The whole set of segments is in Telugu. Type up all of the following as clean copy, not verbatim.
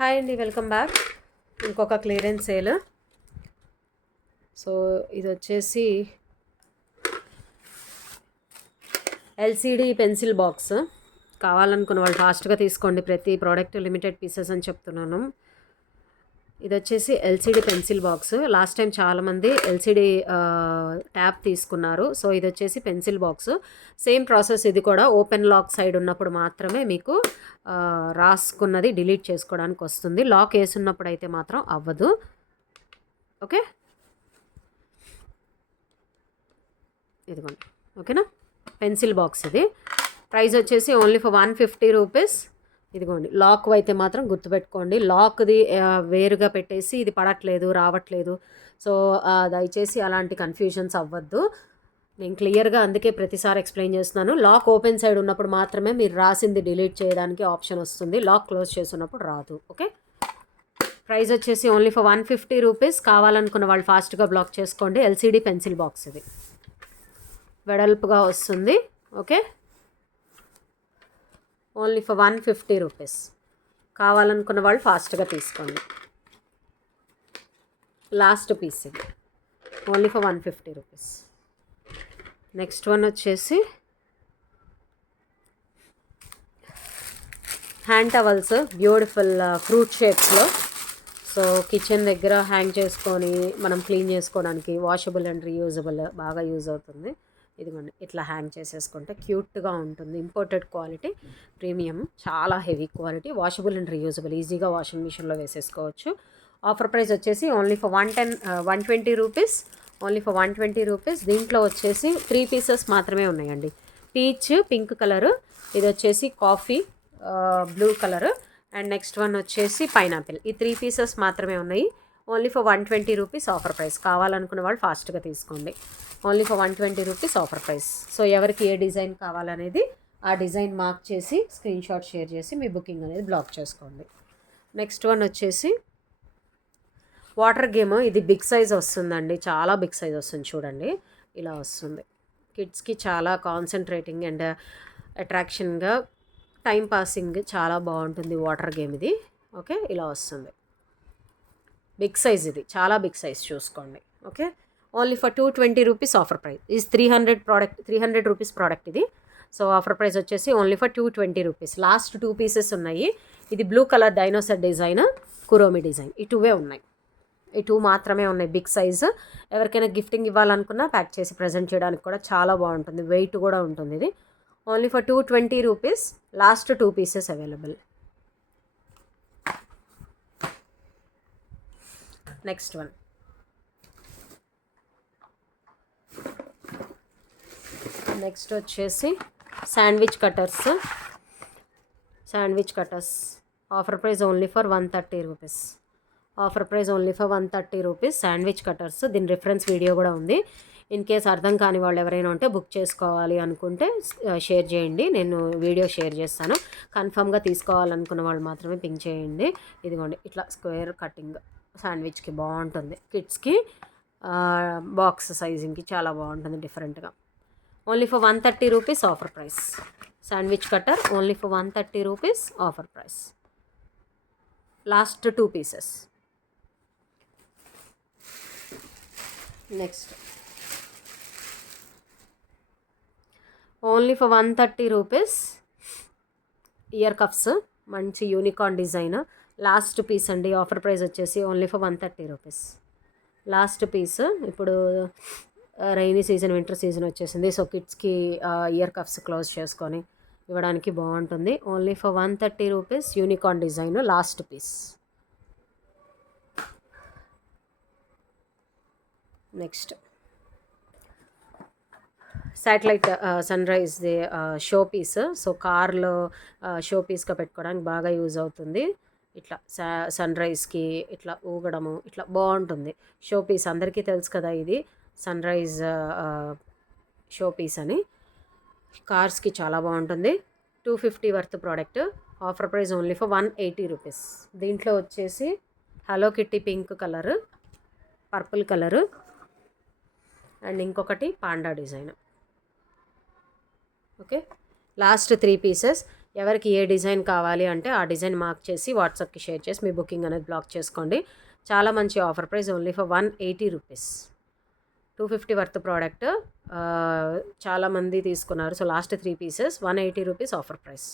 హాయ్ అండి, వెల్కమ్ బ్యాక్. ఇంకొక క్లియరెన్స్ సేల్. సో ఇది వచ్చేసి ఎల్సిడి పెన్సిల్ బాక్స్. కావాలనుకున్న వాళ్ళు ఫాస్ట్గా తీసుకోండి. ప్రతి ప్రోడక్ట్ లిమిటెడ్ పీసెస్ అని చెప్తున్నాను. ఇది వచ్చేసి LCD pencil box. Last time చాలామంది ఎల్సిడి ట్యాప్ తీసుకున్నారు. సో ఇది వచ్చేసి పెన్సిల్ బాక్స్. సేమ్ ప్రాసెస్ ఇది కూడా. ఓపెన్ లాక్ సైడ్ ఉన్నప్పుడు మాత్రమే మీకు రాసుకున్నది డిలీట్ చేసుకోవడానికి వస్తుంది. లాక్ వేసున్నప్పుడు అయితే మాత్రం అవ్వదు. ఓకే, ఇదిగోండి. ఓకేనా, పెన్సిల్ బాక్స్ ఇది. ప్రైస్ వచ్చేసి ఓన్లీ ఫర్ 150 రూపీస్. ఇదిగోండి, లాక్ అయితే మాత్రం గుర్తుపెట్టుకోండి. లాక్ది వేరుగా పెట్టేసి ఇది పడట్లేదు, రావట్లేదు. సో దయచేసి అలాంటి కన్ఫ్యూజన్స్ అవ్వద్దు. నేను క్లియర్గా అందుకే ప్రతిసారి ఎక్స్ప్లెయిన్ చేస్తున్నాను. లాక్ ఓపెన్ సైడ్ ఉన్నప్పుడు మాత్రమే మీరు రాసింది డిలీట్ చేయడానికి ఆప్షన్ వస్తుంది. లాక్ క్లోజ్ చేస్తున్నప్పుడు రాదు. ఓకే, ప్రైస్ వచ్చేసి ఓన్లీ ఫర్ 150 రూపీస్. కావాలనుకున్న వాళ్ళు ఫాస్ట్గా బ్లాక్ చేసుకోండి. ఎల్సిడి పెన్సిల్ బాక్స్ ఇది వెడల్పుగా వస్తుంది. Okay, only for 150 rupees. కావాలనుకున్న వాళ్ళు ఫాస్ట్గా తీసుకోండి. లాస్ట్ పీస్ ఇది, only for 150 rupees. Next one వచ్చేసి హ్యాండ్ టవల్స్, బ్యూటిఫుల్ ఫ్రూట్ షేప్స్లో. సో కిచెన్ దగ్గర హ్యాంగ్ చేసుకొని మనం క్లీన్ చేసుకోవడానికి వాషబుల్ అండ్ రీయూజబుల్, బాగా యూజ్ అవుతుంది. ఇదిగోండి, ఇట్లా హ్యాంగ్ చేసేసుకుంటే క్యూట్గా ఉంటుంది. ఇంపోర్టెడ్ క్వాలిటీ, ప్రీమియం, చాలా heavy quality, washable and reusable. ఈజీగా వాషింగ్ మిషన్లో వేసేసుకోవచ్చు. ఆఫర్ ప్రైస్ వచ్చేసి only for 120 rupees. Only for 120 rupees. దీంట్లో వచ్చేసి 3 పీసెస్ మాత్రమే ఉన్నాయండి. పీచ్ పింక్ కలరు, ఇది వచ్చేసి coffee blue colour, and next one వచ్చేసి పైనాపిల్. ఈ 3 పీసెస్ మాత్రమే ఉన్నాయి. Only for 120 rupees offer price. కావాలనుకున్న వాళ్ళు ఫాస్ట్గా తీసుకోండి. Only for 120 rupees offer price. So ఎవరికి ఏ డిజైన్ కావాలనేది ఆ డిజైన్ మార్క్ చేసి స్క్రీన్ షాట్ షేర్ చేసి మీ బుకింగ్ అనేది బ్లాక్ చేసుకోండి. నెక్స్ట్ వన్ వచ్చేసి వాటర్ గేమ్. ఇది బిగ్ సైజ్ వస్తుందండి, చాలా బిగ్ సైజ్ వస్తుంది. చూడండి, ఇలా వస్తుంది. కిడ్స్కి చాలా కాన్సన్ట్రేటింగ్ అండ్ అట్రాక్షన్గా, టైం పాసింగ్ చాలా బాగుంటుంది వాటర్ గేమ్ ఇది. ఓకే, ఇలా వస్తుంది. బిగ్ సైజ్ ఇది, చాలా బిగ్ సైజ్ చూసుకోండి. Okay, only for 220 rupees offer price. ఇది 300 రూపీస్ ప్రోడక్ట్ ఇది. సో ఆఫర్ ప్రైస్ వచ్చేసి only for 220 rupees. Last 2 pieces ఉన్నాయి. ఇది blue colour dinosaur design, Kuromi design. ఈ 2 ఉన్నాయి. ఈ 2 మాత్రమే ఉన్నాయి బిగ్ సైజు. ఎవరికైనా గిఫ్టింగ్ ఇవ్వాలనుకున్నా ప్యాక్ చేసి ప్రజెంట్ చేయడానికి కూడా చాలా బాగుంటుంది. వెయిట్ కూడా ఉంటుంది ఇది. Only for 220 rupees. Last 2 pieces available. Next one వచ్చేసి sandwich cutters. Offer price only for 130 rupees. Offer price only for 130 rupees. Sandwich cutters. దీని రిఫరెన్స్ వీడియో కూడా ఉంది. ఇన్ కేస్ అర్థం కాని వాళ్ళు ఎవరైనా ఉంటే బుక్ చేసుకోవాలి అనుకుంటే షేర్ చేయండి, నేను వీడియో షేర్ చేస్తాను. కన్ఫర్మ్గా తీసుకోవాలనుకున్న వాళ్ళు మాత్రమే పింక్ చేయండి. ఇదిగోండి, ఇట్లా స్క్వేర్ కటింగ్ శాండ్విచ్కి బాగుంటుంది. కిడ్స్కి బాక్స్ సైజింగ్కి చాలా బాగుంటుంది డిఫరెంట్గా. Only for 130 rupees offer price. Sandwich cutter only for 130 rupees offer price. Last 2 pieces. Next only for 130 rupees ear cups, మంచి యూనికార్న్ డిజైన్. లాస్ట్ పీస్ అండి. ఆఫర్ ప్రైస్ వచ్చేసి only for 130 rupees. Last piece. ఇప్పుడు రైనీ సీజన్, వింటర్ సీజన్ వచ్చేసింది. సో కిడ్స్కి ఇయర్ కప్స్ క్లోజ్ చేసుకొని ఇవ్వడానికి బాగుంటుంది. Only for 130 rupees. Unicorn design, last piece. Next satellite sun రైజ్ది షో పీస్. సో కార్లో షో పీస్గా పెట్టుకోవడానికి బాగా యూజ్ అవుతుంది. ఇట్లా సన్ రైజ్కి ఇట్లా ఊగడము ఇట్లా బాగుంటుంది. షో పీస్ అందరికీ తెలుసు కదా, ఇది సన్ రైజ్ షో పీస్ అని. కార్స్కి చాలా బాగుంటుంది. 250 worth product. Offer price only for 180 rupees. దీంట్లో వచ్చేసి hello kitty pink colour, purple colour, and ఇంకొకటి panda design. Okay, last 3 pieces. ఎవరికి ఏ డిజైన్ కావాలి అంటే ఆ డిజైన్ మార్క్ చేసి వాట్సాప్కి షేర్ చేసి మీ బుకింగ్ అనేది బ్లాక్ చేసుకోండి. చాలా మంచి offer price, only for 180 rupees. 250 worth product చాలామంది తీసుకున్నారు. So last 3 pieces 180 rupees offer price.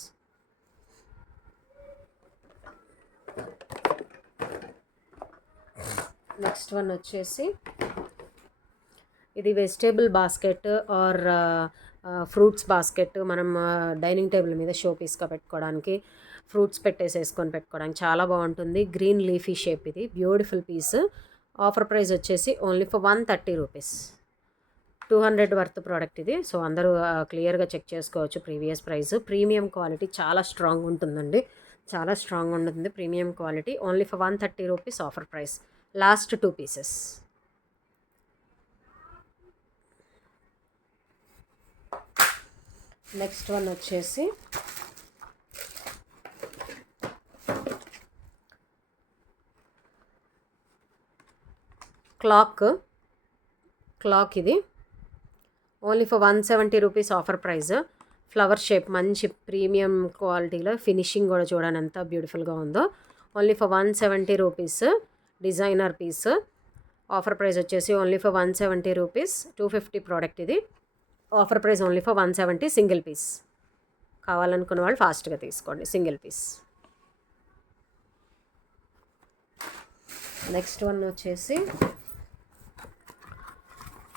Next one వచ్చేసి ఇది vegetable basket or fruits basket. మనం డైనింగ్ టేబుల్ మీద షో పీస్గా పెట్టుకోవడానికి, ఫ్రూట్స్ పెట్టేసేసుకొని పెట్టుకోవడానికి చాలా బాగుంటుంది. గ్రీన్ లీఫీ షేప్, ఇది బ్యూటిఫుల్ పీస్. ఆఫర్ ప్రైస్ వచ్చేసి only for 130 rupees. 200 worth product ఇది. సో అందరూ క్లియర్గా చెక్ చేసుకోవచ్చు ప్రీవియస్ ప్రైస్. ప్రీమియం క్వాలిటీ చాలా స్ట్రాంగ్ ఉంటుందండి, చాలా స్ట్రాంగ్ ఉంటుంది premium quality. Only for 130 rupees offer price. Last 2 pieces. Next one వచ్చేసి క్లాక్ ఇది only for 170 rupees offer price. Flower shape, మంచి ప్రీమియం క్వాలిటీలో, ఫినిషింగ్ కూడా చూడండి ఎంత బ్యూటిఫుల్గా ఉందో. Only for 170 rupees. Designer piece. Offer price వచ్చేసి ఓన్లీ ఫర్ 170 రూపీస్. 250 ప్రోడక్ట్ ఇది. Offer price only for 170 single piece. కావాలనుకున్న వాళ్ళు ఫాస్ట్గా తీసుకోండి, సింగిల్ పీస్. నెక్స్ట్ వన్ వచ్చేసి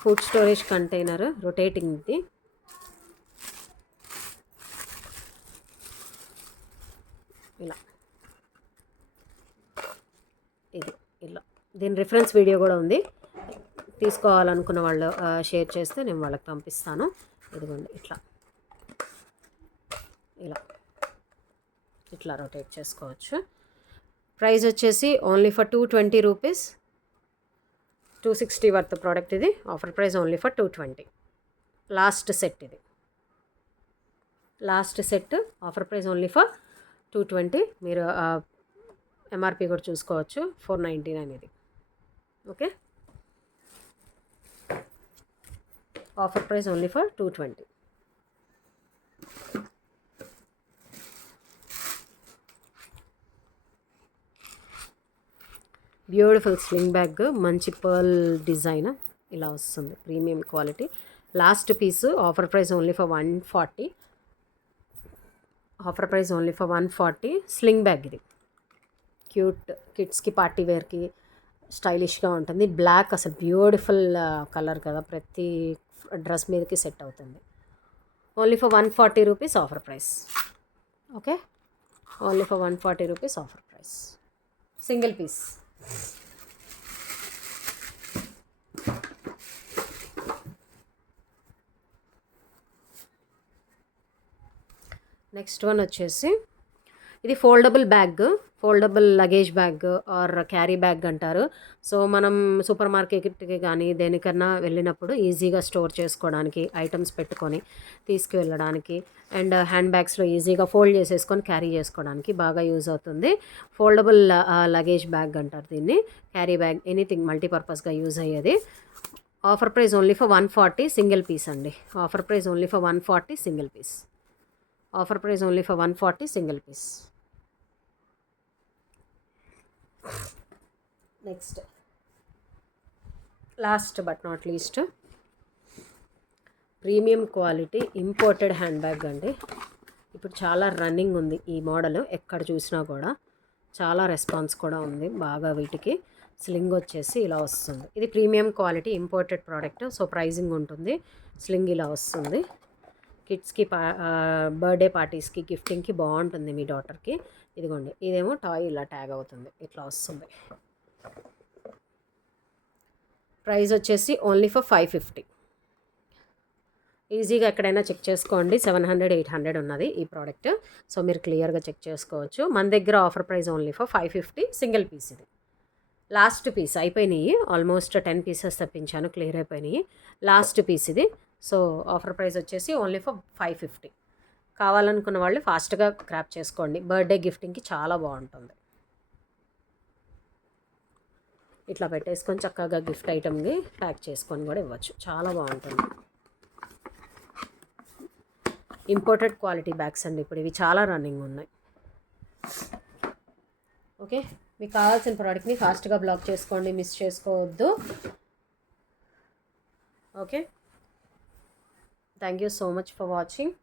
ఫుడ్ స్టోరేజ్ కంటైనర్, రొటేటింగ్ ఇది. ఇలా ఇలా దీని రిఫరెన్స్ వీడియో కూడా ఉంది, తీసుకోవాలనుకున్న వాళ్ళు షేర్ చేస్తే నేను వాళ్ళకి పంపిస్తాను. ఇదిగోండి ఇట్లా రొటేట్ చేసుకోవచ్చు. ప్రైస్ వచ్చేసి only for 220 rupees. 260 worth product ఇది. Offer price only for 220. Last set ఇది. Last set offer price only for 220. మీరు ఎంఆర్పి కూడా చూసుకోవచ్చు, 499 ఇది. Okay, offer price only for 220. Beautiful sling bag, మంచి పర్ల్ డిజైన్ ఇలా వస్తుంది, premium quality. Last piece. Offer price only for 140. Offer price only for 140. Sling bag ఇది. క్యూట్ కిడ్స్కి, పార్టీ వేర్కి స్టైలిష్గా ఉంటుంది. బ్లాక్ అసలు బ్యూటిఫుల్ కలర్ కదా, ప్రతి డ్రెస్ మీదకి సెట్ అవుతుంది. Only for 140 rupees offer price. Okay, only for 140 rupees offer price. Single piece. Next one వచ్చేసి ఇది foldable bag, foldable luggage bag or carry bag అంటారు. సో మనం సూపర్ మార్కెట్కి కానీ దేనికన్నా వెళ్ళినప్పుడు ఈజీగా స్టోర్ చేసుకోవడానికి, ఐటమ్స్ పెట్టుకొని తీసుకువెళ్ళడానికి, అండ్ హ్యాండ్ బ్యాగ్స్లో ఈజీగా ఫోల్డ్ చేసేసుకొని క్యారీ చేసుకోవడానికి బాగా యూజ్ అవుతుంది. ఫోల్డబుల్ లగేజ్ బ్యాగ్ అంటారు దీన్ని, క్యారీ బ్యాగ్, ఎనీథింగ్ మల్టీపర్పస్గా యూజ్ అయ్యేది. Offer price only for 140 single piece అండి. Offer price only for 140 single piece. Offer price only for 140 single piece. Next last but not least, premium quality imported hand bag అండి. ఇప్పుడు చాలా రన్నింగ్ ఉంది ఈ మోడల్, ఎక్కడ చూసినా కూడా చాలా రెస్పాన్స్ కూడా ఉంది బాగా. వీటికి స్లింగ్ వచ్చేసి ఇలా వస్తుంది. ఇది premium quality imported product. So pricing ఉంటుంది. స్లింగ్ ఇలా వస్తుంది. కిడ్స్కి బర్త్డే పార్టీస్కి గిఫ్టింగ్కి బాగుంటుంది మీ డాటర్కి. ఇదిగోండి, ఇదేమో టాయ్ ఇలా ట్యాగ్ అవుతుంది, ఇట్లా వస్తుంది. ప్రైస్ వచ్చేసి ఓన్లీ ఫర్ 550. ఈజీగా ఎక్కడైనా చెక్ చేసుకోండి, 700, 800 ఉన్నది ఈ ప్రోడక్ట్. సో మీరు క్లియర్గా చెక్ చేసుకోవచ్చు. మన దగ్గర offer price only for 550 single piece ఇది. లాస్ట్ పీస్ అయిపోయినాయి, ఆల్మోస్ట్ 10 పీసెస్ తెప్పించాను, క్లియర్ అయిపోయినాయి. లాస్ట్ పీస్ ఇది. సో ఆఫర్ ప్రైస్ వచ్చేసి ఓన్లీ ఫర్ 550. కావాలనుకున్న వాళ్ళు ఫాస్ట్గా గ్రాప్ చేసుకోండి, బర్త్డే గిఫ్టింగ్కి చాలా బాగుంటుంది. ఇట్లా పెట్టేసుకొని చక్కగా గిఫ్ట్ ఐటమ్ని ప్యాక్ చేసుకొని కూడా ఇవ్వచ్చు, చాలా బాగుంటుంది. ఇంపోర్టెడ్ క్వాలిటీ బ్యాగ్స్ అండి. ఇప్పుడు ఇవి చాలా రన్నింగ్ ఉన్నాయి. ఓకే, మీకు కావాల్సిన ప్రోడక్ట్ని ఫాస్ట్గా బ్లాక్ చేసుకోండి, మిస్ చేసుకోవద్దు. Okay, thank you so much for watching.